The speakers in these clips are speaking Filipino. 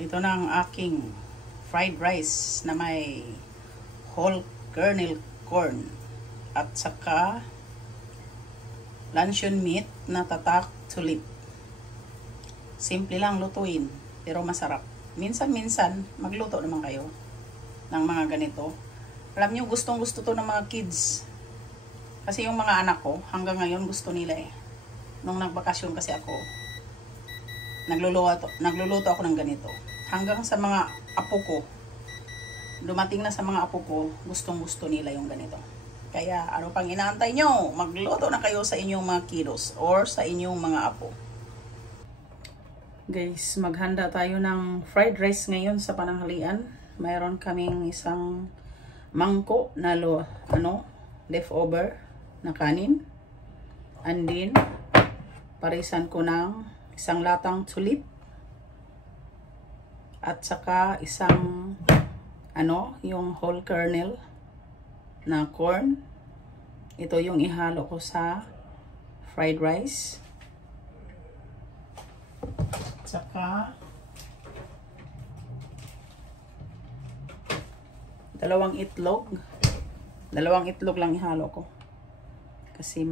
Ito na ang aking fried rice na may whole kernel corn at saka luncheon meat na tatak tulip. Simple lang lutuin pero masarap. Minsan-minsan magluto naman kayo ng mga ganito. Alam nyo, gustong-gusto to ng mga kids. Kasi yung mga anak ko hanggang ngayon gusto nila eh. Nung nagbakasyon kasi ako, nagluluto ako ng ganito. Hanggang sa mga apo ko, dumating na sa mga apo ko, gustong-gusto nila yung ganito. Kaya ano pang inaantay nyo? Magluto na kayo sa inyong mga kiddos or sa inyong mga apo. Guys, maghanda tayo ng fried rice ngayon sa pananghalian. Mayroon kaming isang mangkok na leftover na kanin. And then, parisan ko ng isang latang tulip. At saka isang yung whole kernel na corn. Ito yung ihalo ko sa fried rice. Saka dalawang itlog lang ihalo ko kasi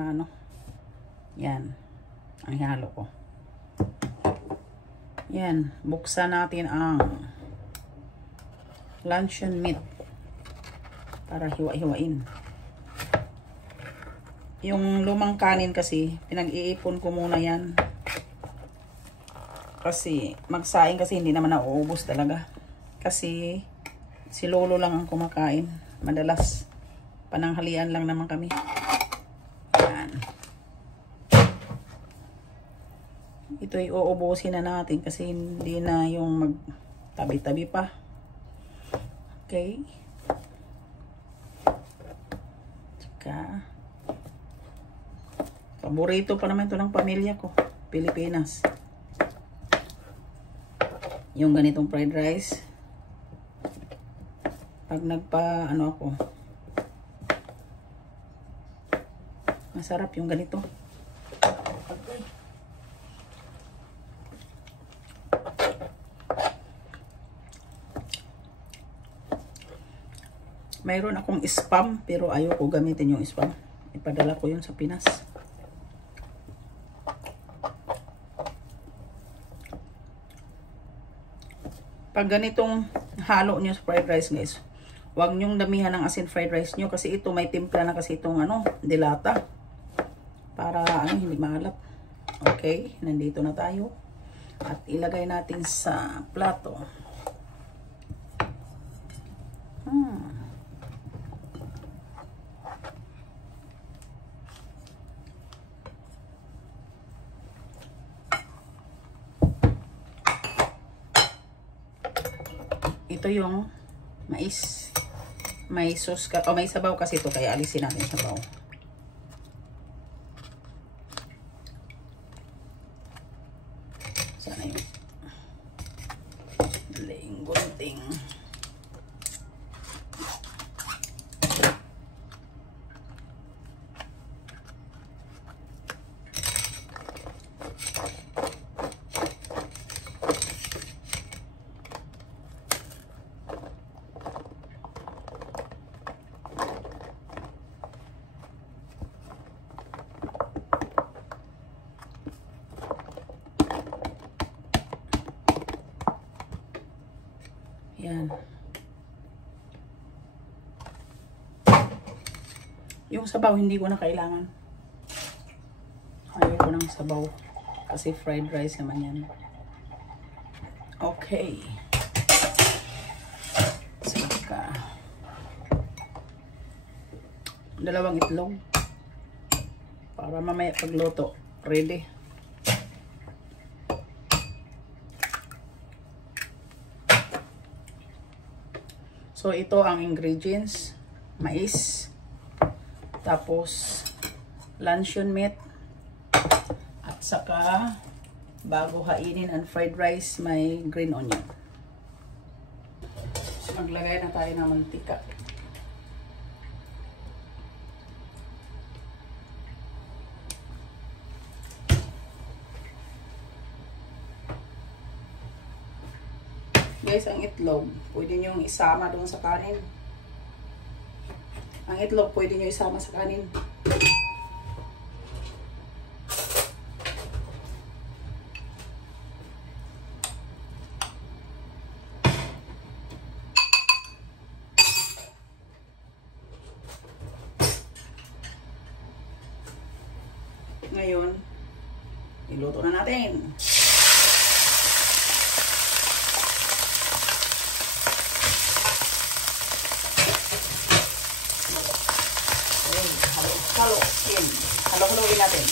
yan ang ihalo ko. Yan, buksan natin ang luncheon meat para hiwa-hiwain. Yung lumang kanin kasi pinag-iipon ko muna yan. Kasi magsaing kasi hindi naman nauubos talaga. Kasi si lolo lang ang kumakain. Madalas pananghalian lang naman kami. Yan. Ito'y uubusin na natin kasi hindi na yung magtabi-tabi pa. Okay. Tsaka paborito pa naman ito ng pamilya ko, Pilipinas. Yung ganitong fried rice. Pag ako, masarap yung ganito. Okay. Mayroon akong spam pero ayoko gamitin yung spam. Ipadala ko yun sa Pinas. Pag ganitong halo nyo sa fried rice guys, huwag nyong damihan ng asin fried rice nyo kasi ito may timpla na kasi itong dilata. Para hindi maalat. Okay, nandito na tayo. At ilagay natin sa plato. Ito yung mais. May sauce ka. O may sabaw kasi ito. Kaya alisin natin yung sabaw. Sana yung gunting. Yan. Yung sabaw hindi ko na kailangan. Ayaw ko ng sabaw. Kasi fried rice naman yan. Okay. Saka dalawang itlog. Para mamaya pagluto, ready. So, ito ang ingredients. Mais. Tapos, luncheon meat. At saka, bago hainin ang fried rice, may green onion. Maglagay na tayo ng mantika. Guys, ang itlog, pwede nyo isama doon sa kanin. Ang itlog, pwede nyo isama sa kanin. Ngayon, iluto na natin. Halo-haloin natin.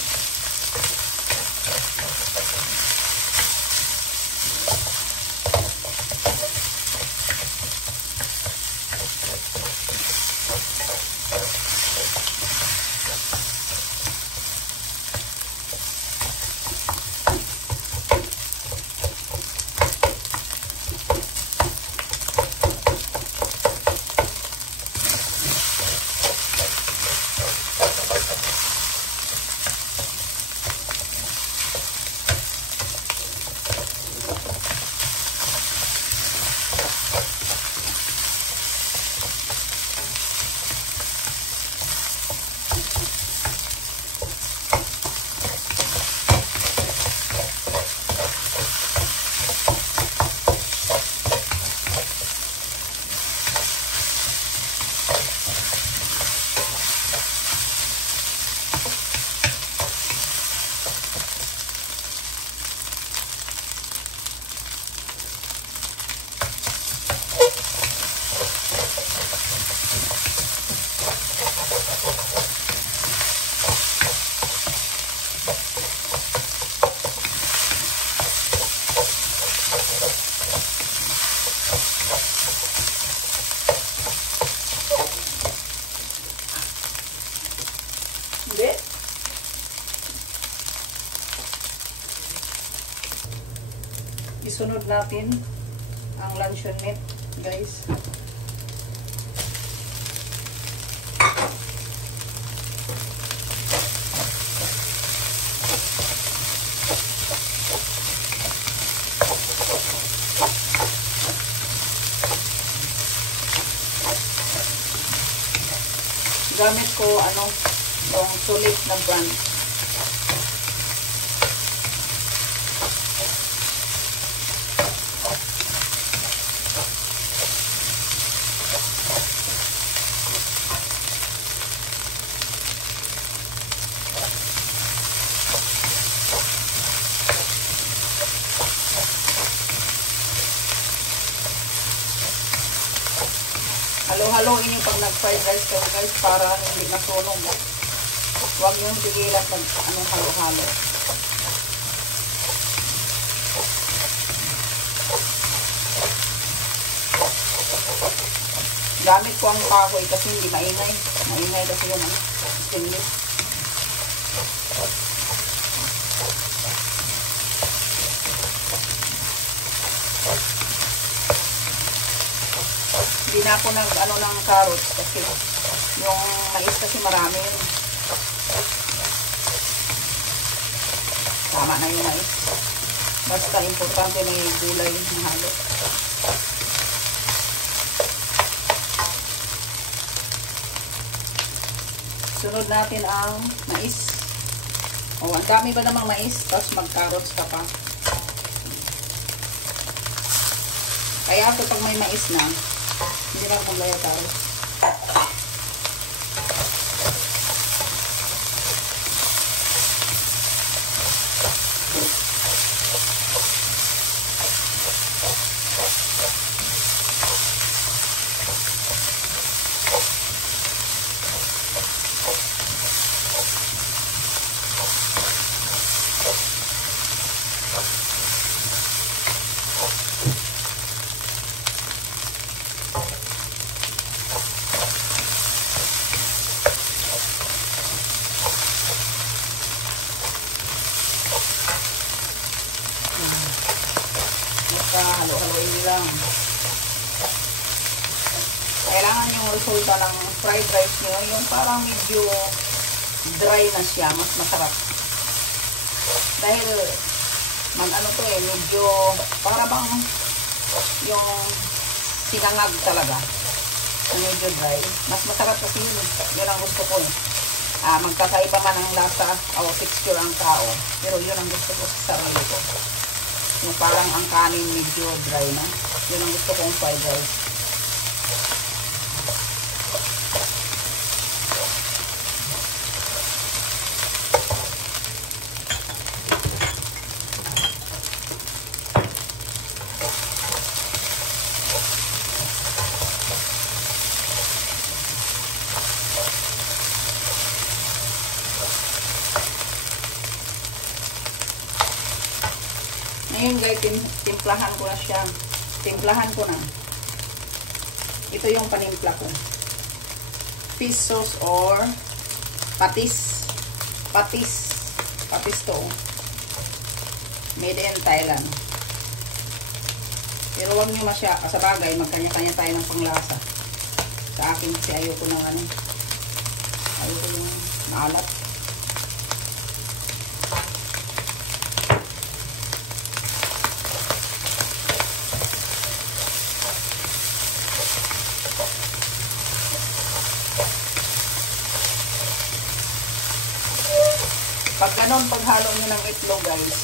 Isunod natin ang luncheon meat, guys. Gamit ko yung sulit na brand. Halo-haloin yung pag nag-fried rice kayo, guys, para hindi masunog. Huwag yung tigilat halo-halo. Gamit ko ang kahoy kasi hindi maingay. Maingay kasi yung stainless. Hindi na ako ng carrots kasi yung mais kasi marami yun. Tama na yung mais. Basta importante may gulay ng halo. Sunod natin ang mais. O, ang dami ba namang mais? Tapos mag-carrots ka pa. Kaya ako pag may mais na, hindi na ako maglaya carrots. Halo-haloin nyo lang. Kailangan yung resulta ng fried rice nyo, yung parang medyo dry na siya, mas masarap. Dahil, medyo, para bang yung sinangag talaga. Yung medyo dry. Mas masarap kasi yun. Yun ang gusto ko. Magkakaiba man ang lasa o texture ang tao. Pero yun ang gusto ko sa sarili ko. Yung parang ang kanin medyo dry na. Yun ang gusto kong fried rice. Ngayon guys, timplahan ko na siya. Timplahan ko na. Ito yung panimpla ko. Fish sauce or patis. Patis. Patis to. Made in Thailand. Pero huwag nyo masya. Sa bagay, magkanya-kanya tayo ng panglasa. Sa akin kasi ayoko ng ano. Ayoko yung maalat. Pag ganon, paghalo nyo ng itlog guys,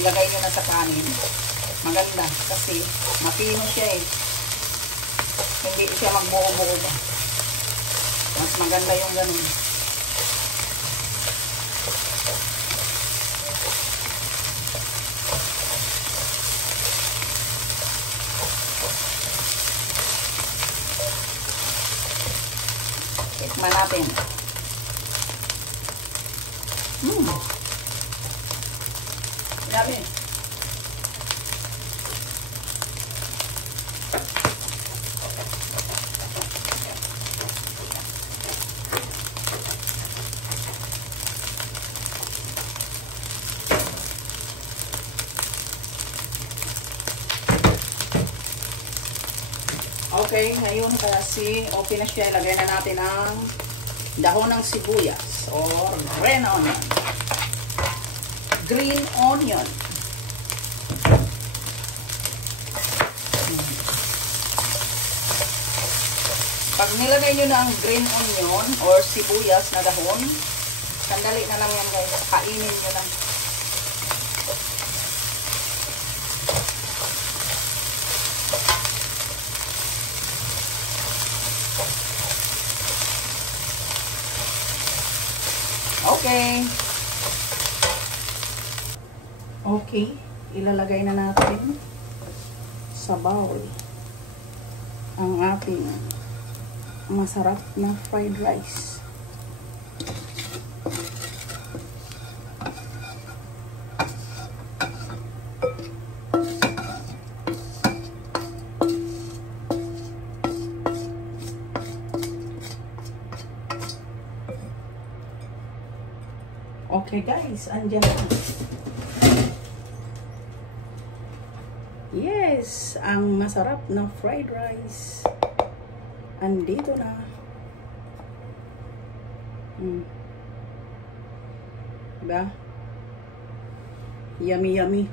ilagay nyo na sa kanin, maganda kasi mapino siya eh. Hindi siya magbuo-buo ba. Mas maganda yung ganon. Tikman natin. Grabe. Okay, ngayon kasi okay na siya. Ilagay na natin ang dahon ng sibuyas or green onion. Green onion. Pag nilagay nyo na ang green onion or sibuyas na dahon, sandali na lang yan guys. Kainin nyo lang. Okay. Okay. Ilalagay na natin sa bowl ang ating masarap na fried rice. Okay guys, andyan na. Yes, ang masarap na fried rice. Andito na. Diba? Yummy, yummy.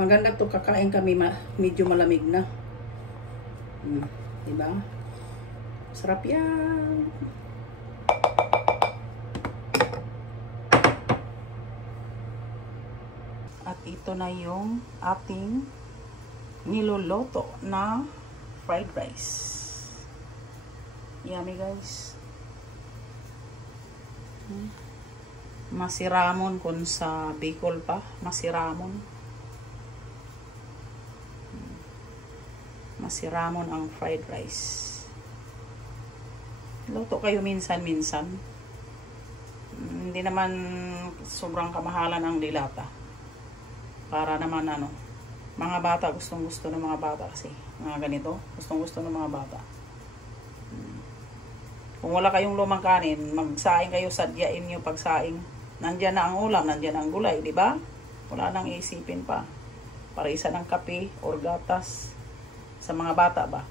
Maganda to kakain kami medyo malamig na. Diba? Sarap yan. At ito na yung ating niluluto na fried rice. Yummy guys. Masiramon kung sa Bicol pa. Masiramon. Masiramon ang fried rice. Luto kayo minsan-minsan. Hindi naman sobrang kamahalan ang dilata. Para naman ano, mga bata, gustong-gusto ng mga bata kasi. Mga ganito, gustong-gusto ng mga bata. Kung wala kayong lumang kanin, magsaing kayo, sadyain nyo pagsaing. Nandyan na ang ulam, nandyan ang gulay, di ba? Wala nang isipin pa. Para isa ng kape or gatas sa mga bata ba?